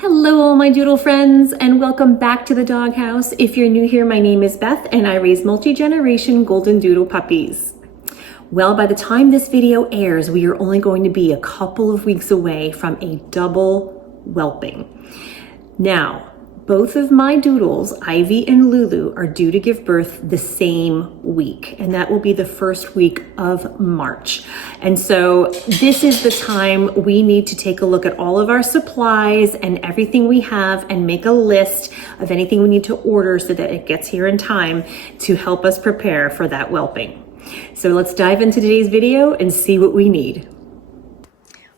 Hello all my doodle friends and welcome back to the doghouse. If you're new here, my name is Beth and I raise multi-generation golden doodle puppies. Well, by the time this video airs, we are only going to be a couple of weeks away from a double whelping. Now, both of my doodles, Ivy and Lulu, are due to give birth the same week, and that will be the first week of March. And so this is the time we need to take a look at all of our supplies and everything we have and make a list of anything we need to order so that it gets here in time to help us prepare for that whelping. So let's dive into today's video and see what we need.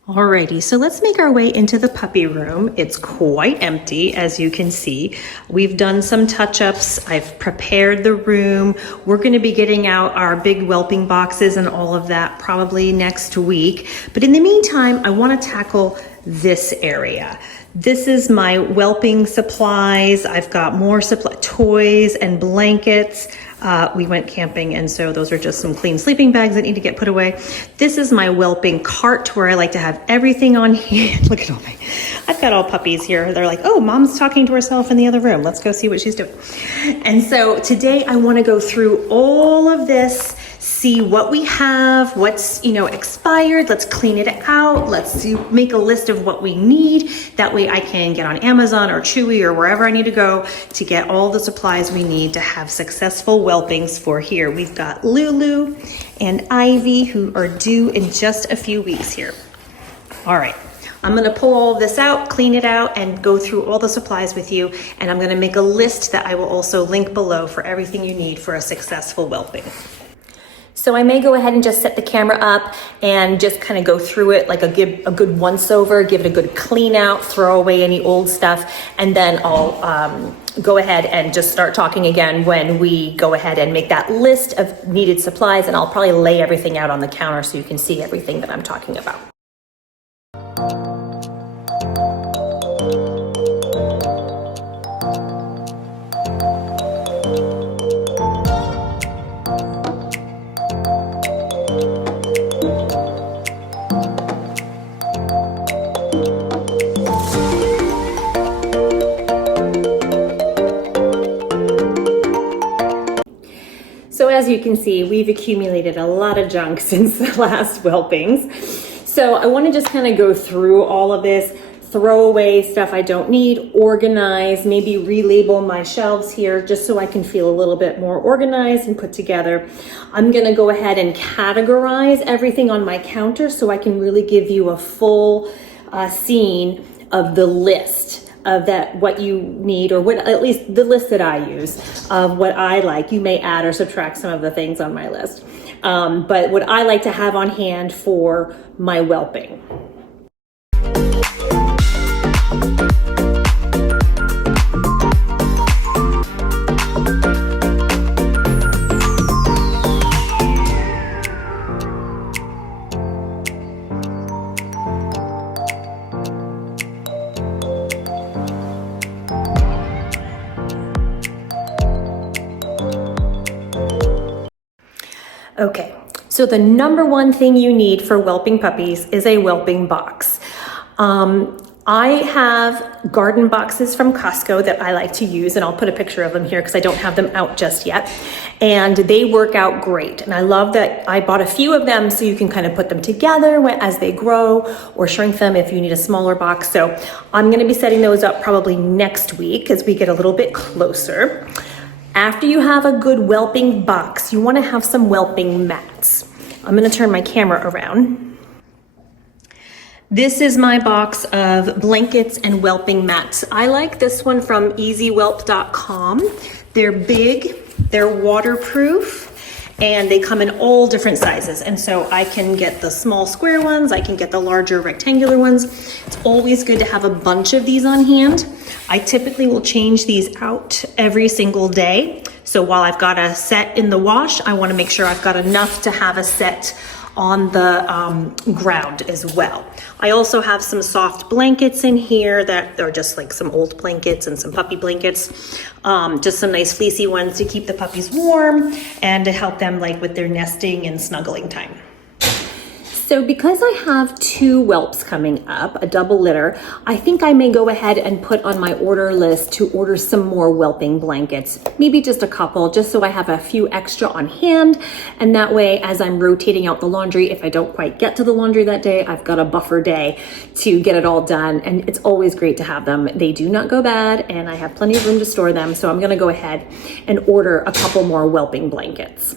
Alrighty, so let's make our way into the puppy room. It's quite empty, as you can see. We've done some touch-ups. I've prepared the room. We're going to be getting out our big whelping boxes and all of that probably next week. But in the meantime, I want to tackle this area. This is my whelping supplies. I've got more toys and blankets. We went camping, and so those are just some clean sleeping bags that need to get put away. This is my whelping cart where I like to have everything on hand. Look at all I've got all puppies here. They're like, oh, mom's talking to herself in the other room. Let's go see what she's doing. And so today I want to go through all of this, see what we have, what's, expired. Let's clean it out. Let's make a list of what we need. That way I can get on Amazon or Chewy or wherever I need to go to get all the supplies we need to have successful whelpings for here. We've got Lulu and Ivy who are due in just a few weeks here. All right. I'm going to pull all of this out, clean it out, and go through all the supplies with you. And I'm going to make a list that I will also link below for everything you need for a successful whelping. So I may go ahead and just set the camera up and just kind of go through it like give a good once over, give it a good clean out, throw away any old stuff, and then I'll go ahead and just start talking again when we go ahead and make that list of needed supplies, and I'll probably lay everything out on the counter so you can see everything that I'm talking about. So as you can see, we've accumulated a lot of junk since the last whelpings. So I want to just kind of go through all of this, throw away stuff I don't need, organize, maybe relabel my shelves here just so I can feel a little bit more organized and put together. I'm going to go ahead and categorize everything on my counter so I can really give you a full scene of the list of what you need, or what at least the list that I use of what I like. You may add or subtract some of the things on my list, but what I like to have on hand for my whelping. Okay, so the number one thing you need for whelping puppies is a whelping box. I have garden boxes from Costco that I like to use, and I'll put a picture of them here because I don't have them out just yet. And they work out great. And I love that I bought a few of them so you can kind of put them together as they grow, or shrink them if you need a smaller box. So I'm going to be setting those up probably next week as we get a little bit closer. After you have a good whelping box, you want to have some whelping mats. I'm going to turn my camera around. This is my box of blankets and whelping mats. I like this one from easywhelp.com. They're big, they're waterproof, and they come in all different sizes. And so I can get the small square ones, I can get the larger rectangular ones. It's always good to have a bunch of these on hand. I typically will change these out every single day. So while I've got a set in the wash, I want to make sure I've got enough to have a set on the ground as well. I also have some soft blankets in here that are just like some old blankets and some puppy blankets. Just some nice fleecy ones to keep the puppies warm and to help them like with their nesting and snuggling time. So because I have 2 whelps coming up, a double litter, I think I may go ahead and put on my order list to order some more whelping blankets, maybe just a couple, just so I have a few extra on hand. And that way, as I'm rotating out the laundry, if I don't quite get to the laundry that day, I've got a buffer day to get it all done. And it's always great to have them. They do not go bad, and I have plenty of room to store them. So I'm gonna go ahead and order a couple more whelping blankets.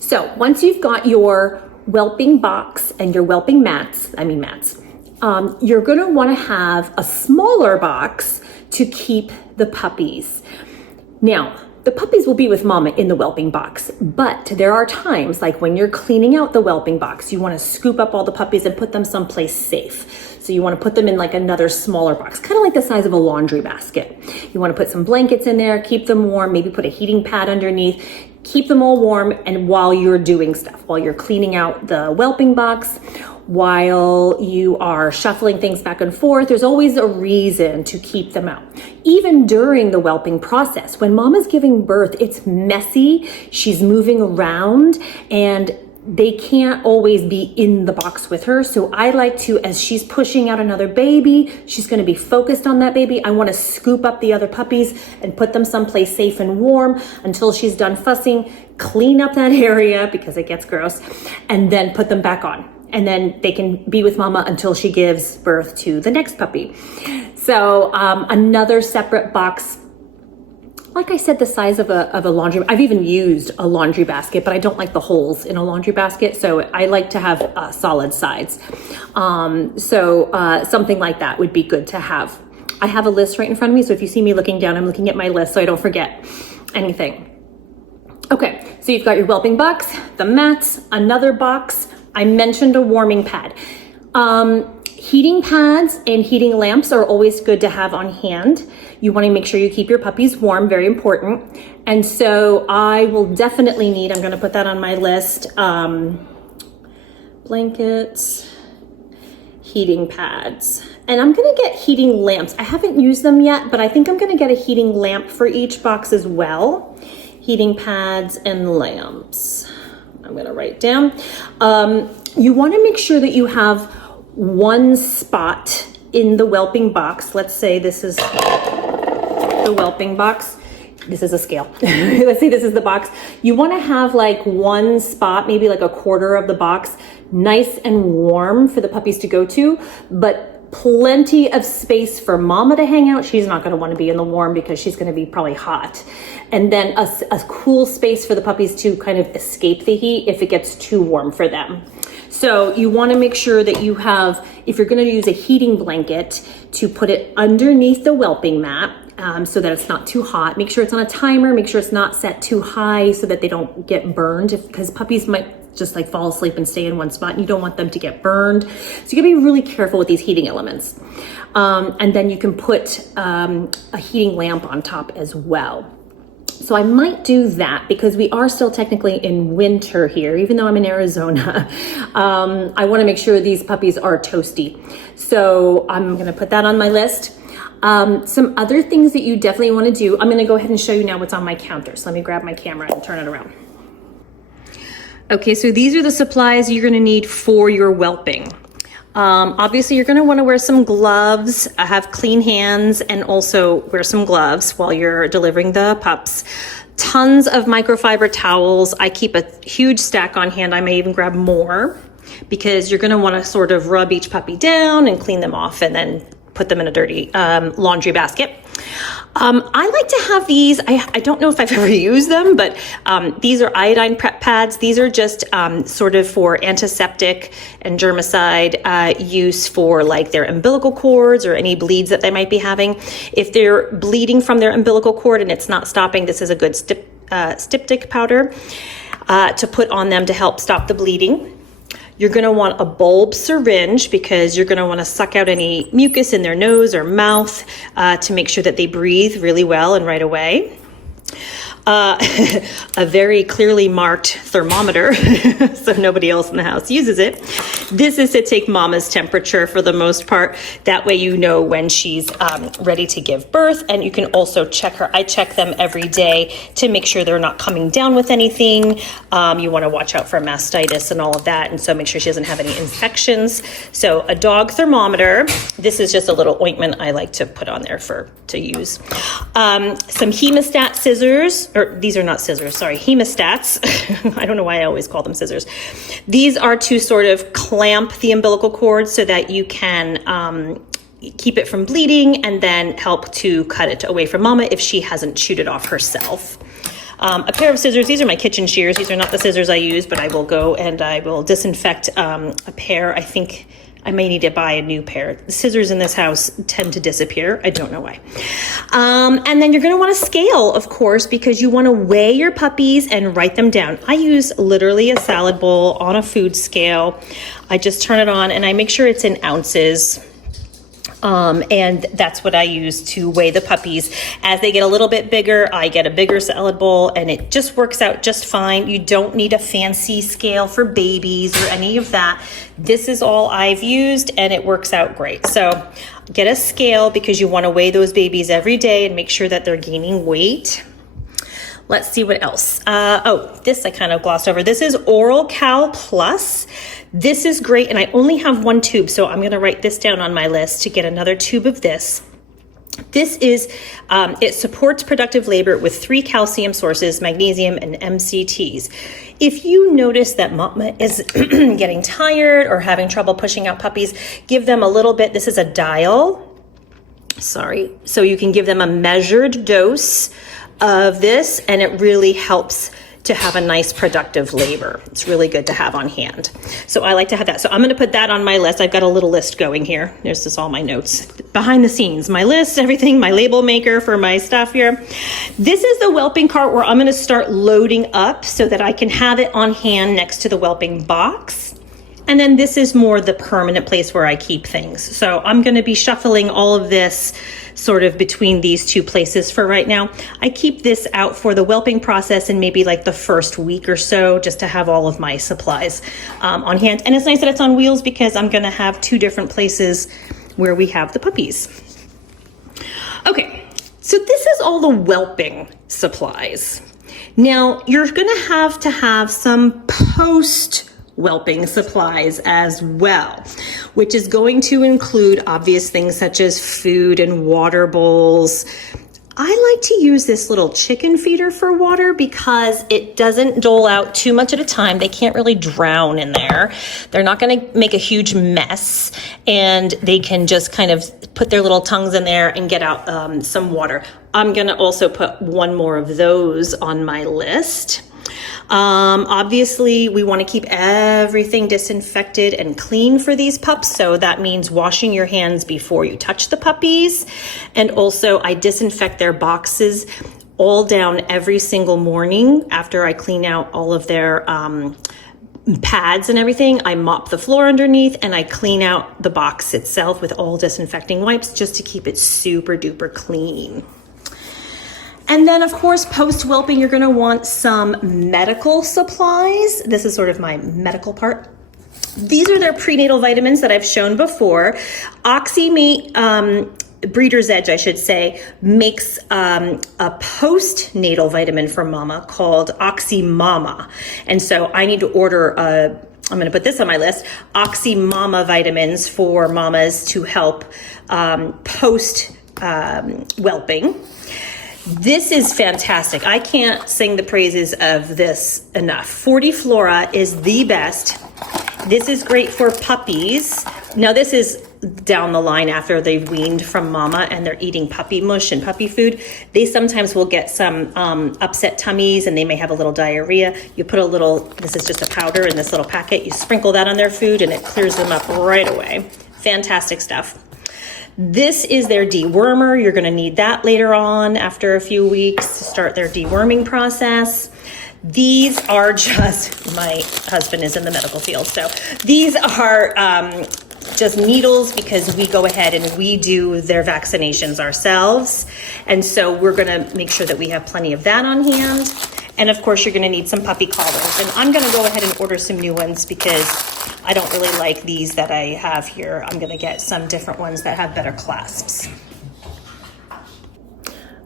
So once you've got your whelping box and your whelping mats, you're gonna wanna have a smaller box to keep the puppies. Now, the puppies will be with Mama in the whelping box, but there are times, like when you're cleaning out the whelping box, you wanna scoop up all the puppies and put them someplace safe. So you wanna put them in like another smaller box, kind of like the size of a laundry basket. You wanna put some blankets in there, keep them warm, maybe put a heating pad underneath, keep them all warm. And while you're doing stuff, while you're cleaning out the whelping box, while you are shuffling things back and forth, there's always a reason to keep them out. Even during the whelping process, when Mama's giving birth, it's messy, she's moving around, and they can't always be in the box with her. So I like to, as she's pushing out another baby, she's gonna be focused on that baby. I wanna scoop up the other puppies and put them someplace safe and warm until she's done fussing, clean up that area because it gets gross, and then put them back on. And then they can be with Mama until she gives birth to the next puppy. So another separate box, like I said, the size of a laundry. I've even used a laundry basket, but I don't like the holes in a laundry basket. So I like to have solid sides. Something like that would be good to have. I have a list right in front of me. So if you see me looking down, I'm looking at my list so I don't forget anything. Okay, so you've got your whelping box, the mats, another box. I mentioned a warming pad. Heating pads and heating lamps are always good to have on hand. You want to make sure you keep your puppies warm, very important. And so I will definitely need, I'm going to put that on my list, blankets, heating pads. And I'm going to get heating lamps. I haven't used them yet, but I think I'm going to get a heating lamp for each box as well. Heating pads and lamps. I'm going to write down. You want to make sure that you have one spot in the whelping box. Let's say this is the whelping box. This is a scale. Let's say this is the box. You want to have like one spot, maybe like a quarter of the box, nice and warm for the puppies to go to, but plenty of space for Mama to hang out. She's not going to want to be in the warm because she's going to be probably hot. And then a cool space for the puppies to kind of escape the heat if it gets too warm for them. So you want to make sure that you have, if you're going to use a heating blanket, to put it underneath the whelping mat so that it's not too hot. Make sure it's on a timer. Make sure it's not set too high so that they don't get burned, because puppies might just like fall asleep and stay in one spot and you don't want them to get burned. So you gotta be really careful with these heating elements. And then you can put a heating lamp on top as well. So I might do that because we are still technically in winter here, even though I'm in Arizona. I wanna make sure these puppies are toasty. So I'm gonna put that on my list. Some other things that you definitely wanna do, I'm gonna go ahead and show you now what's on my counter. So let me grab my camera and turn it around. Okay, so these are the supplies you're gonna need for your whelping. Obviously you're gonna wanna wear some gloves, have clean hands, and also wear some gloves while you're delivering the pups. Tons of microfiber towels. I keep a huge stack on hand. I may even grab more because you're gonna wanna sort of rub each puppy down and clean them off and then put them in a dirty laundry basket. I like to have these, I don't know if I've ever used them, but these are iodine prep pads. These are just sort of for antiseptic and germicide use for like their umbilical cords or any bleeds that they might be having. If they're bleeding from their umbilical cord and it's not stopping, this is a good styptic powder to put on them to help stop the bleeding. You're gonna want a bulb syringe because you're gonna wanna suck out any mucus in their nose or mouth to make sure that they breathe really well and right away. a very clearly marked thermometer, so nobody else in the house uses it. This is to take Mama's temperature for the most part. That way you know when she's ready to give birth, and you can also check her. I check them every day to make sure they're not coming down with anything. You want to watch out for mastitis and all of that, and so make sure she doesn't have any infections. So a dog thermometer. This is just a little ointment I like to put on there to use. Some hemostat scissors, or these are not scissors, sorry, hemostats. I don't know why I always call them scissors. These are to sort of clamp the umbilical cord so that you can keep it from bleeding and then help to cut it away from Mama if she hasn't chewed it off herself. A pair of scissors. These are my kitchen shears. These are not the scissors I use, but I will go and I will disinfect a pair. I think I may need to buy a new pair. The scissors in this house tend to disappear. I don't know why. And then you're going to want a scale, of course, because you want to weigh your puppies and write them down. I use literally a salad bowl on a food scale. I just turn it on and I make sure it's in ounces. And that's what I use to weigh the puppies. As they get a little bit bigger, I get a bigger salad bowl, and it just works out just fine. You don't need a fancy scale for babies or any of that. This is all I've used, and it works out great. So get a scale because you want to weigh those babies every day and make sure that they're gaining weight. Let's see what else. This I kind of glossed over. This is Oral Cal Plus. This is great, and I only have one tube, so I'm going to write this down on my list to get another tube of this. This is, it supports productive labor with 3 calcium sources, magnesium, and MCTs. If you notice that Momma is getting tired or having trouble pushing out puppies, give them a little bit. This is a dial. Sorry. So you can give them a measured dose of this, and it really helps to have a nice productive labor. It's really good to have on hand. So I like to have that. So I'm going to put that on my list. I've got a little list going here. There's just all my notes behind the scenes, my list, everything, my label maker for my stuff here. This is the whelping cart where I'm going to start loading up so that I can have it on hand next to the whelping box. And then this is more the permanent place where I keep things. So I'm going to be shuffling all of this sort of between these two places for right now. I keep this out for the whelping process in maybe like the first week or so, just to have all of my supplies on hand. And it's nice that it's on wheels because I'm going to have 2 different places where we have the puppies. Okay, so this is all the whelping supplies. Now you're going to have some post-whelping supplies as well, which is going to include obvious things such as food and water bowls. I like to use this little chicken feeder for water because it doesn't dole out too much at a time. They can't really drown in there. They're not going to make a huge mess, and they can just kind of put their little tongues in there and get out some water. I'm going to also put one more of those on my list. Obviously we want to keep everything disinfected and clean for these pups. So that means washing your hands before you touch the puppies. And also I disinfect their boxes all down every single morning after I clean out all of their, pads and everything. I mop the floor underneath and I clean out the box itself with all disinfecting wipes just to keep it super duper clean. And then, of course, post-whelping, you're going to want some medical supplies. This is sort of my medical part. These are their prenatal vitamins that I've shown before. OxyMomma, Breeder's Edge, I should say, makes a postnatal vitamin for Mama called OxyMomma. And so I need to order I'm going to put this on my list, OxyMomma vitamins for mamas to help post-whelping. This is fantastic. I can't sing the praises of this enough. 40 Flora is the best. This is great for puppies. Now this is down the line after they've weaned from Mama and they're eating puppy mush and puppy food. They sometimes will get some upset tummies and they may have a little diarrhea. You put a little, this is just a powder in this little packet. You sprinkle that on their food and it clears them up right away. Fantastic stuff. This is their dewormer. You're going to need that later on after a few weeks to start their deworming process. These are just, my husband is in the medical field, so these are just needles because we go ahead and we do their vaccinations ourselves. And so we're gonna make sure that we have plenty of that on hand. And of course, you're gonna need some puppy collars. And I'm gonna go ahead and order some new ones because I don't really like these that I have here. I'm gonna get some different ones that have better clasps.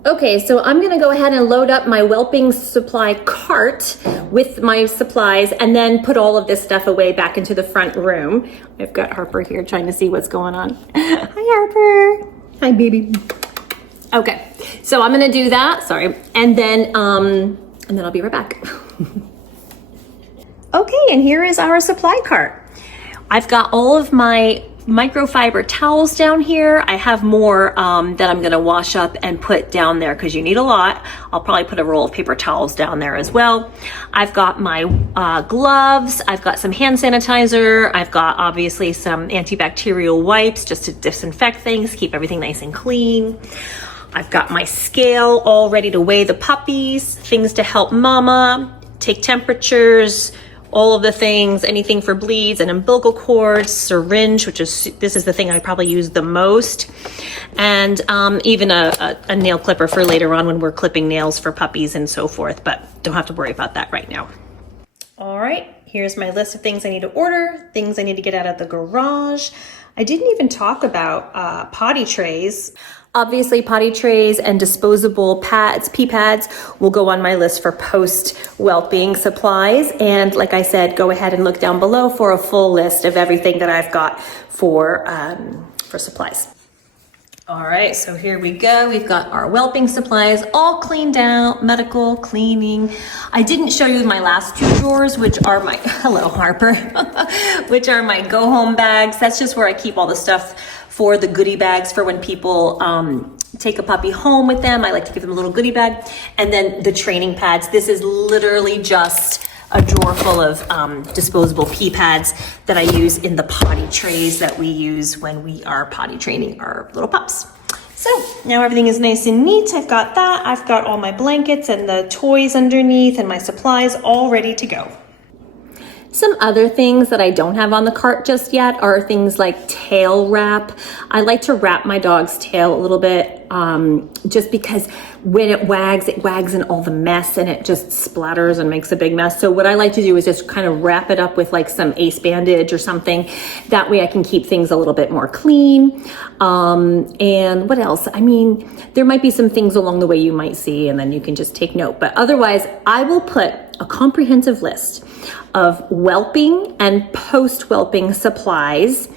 Okay, so I'm gonna go ahead and load up my Whelping Supply cart with my supplies and then put all of this stuff away back into the front room. I've got Harper here trying to see what's going on. Hi, Harper. Hi, baby. Okay, so I'm gonna do that, sorry. And then I'll be right back. Okay, and here is our supply cart. I've got all of my microfiber towels down here. I have more that I'm gonna wash up and put down there because you need a lot. I'll probably put a roll of paper towels down there as well. I've got my gloves. I've got some hand sanitizer. I've got obviously some antibacterial wipes just to disinfect things, keep everything nice and clean. I've got my scale all ready to weigh the puppies, things to help Momma, take temperatures, all of the things, anything for bleeds, and umbilical cords, syringe, this is the thing I probably use the most, and even a nail clipper for later on when we're clipping nails for puppies and so forth, but don't have to worry about that right now. All right, here's my list of things I need to order, things I need to get out of the garage. I didn't even talk about potty trays. Obviously, potty trays and disposable pads, pee pads, will go on my list for post-whelping supplies. And like I said, go ahead and look down below for a full list of everything that I've got for supplies. All right, so here we go. We've got our whelping supplies all cleaned out, medical, cleaning. I didn't show you my last two drawers, which are my, hello Harper, which are my go home bags. That's just where I keep all the stuff for the goodie bags for when people take a puppy home with them. I like to give them a little goodie bag. And then the training pads. This is literally just a drawer full of disposable pee pads that I use in the potty trays that we use when we are potty training our little pups. So now everything is nice and neat. I've got that. I've got all my blankets and the toys underneath and my supplies all ready to go. Some other things that I don't have on the cart just yet are things like tail wrap. I like to wrap my dog's tail a little bit just because when it wags in all the mess and it just splatters and makes a big mess. So what I like to do is just kind of wrap it up with like some ace bandage or something. That way I can keep things a little bit more clean. And what else? I mean, there might be some things along the way you might see and then you can just take note. But otherwise, I will put a comprehensive list of whelping and post-whelping supplies.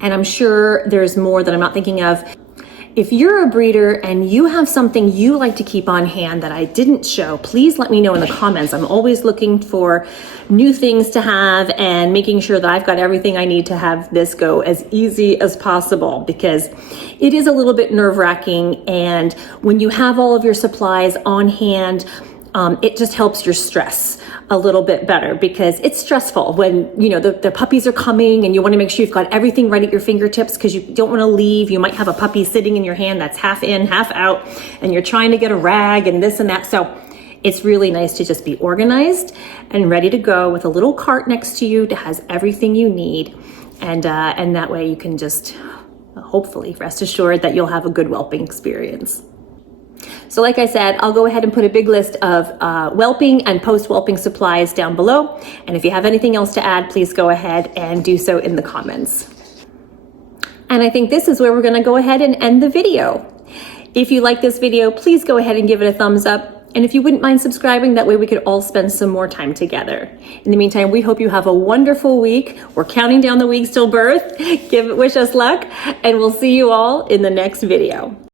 And I'm sure there's more that I'm not thinking of. If you're a breeder and you have something you like to keep on hand that I didn't show, please let me know in the comments. I'm always looking for new things to have and making sure that I've got everything I need to have this go as easy as possible, because it is a little bit nerve-wracking. And when you have all of your supplies on hand, it just helps your stress a little bit better, because it's stressful when, you know, the puppies are coming and you want to make sure you've got everything right at your fingertips because you don't want to leave. You might have a puppy sitting in your hand that's half in, half out, and you're trying to get a rag and this and that. So it's really nice to just be organized and ready to go with a little cart next to you that has everything you need. And that way you can just hopefully rest assured that you'll have a good whelping experience. So like I said, I'll go ahead and put a big list of whelping and post-whelping supplies down below. And if you have anything else to add, please go ahead and do so in the comments. And I think this is where we're gonna go ahead and end the video. If you like this video, please go ahead and give it a thumbs up. And if you wouldn't mind subscribing, that way we could all spend some more time together. In the meantime, we hope you have a wonderful week. We're counting down the weeks till birth. Wish us luck, and we'll see you all in the next video.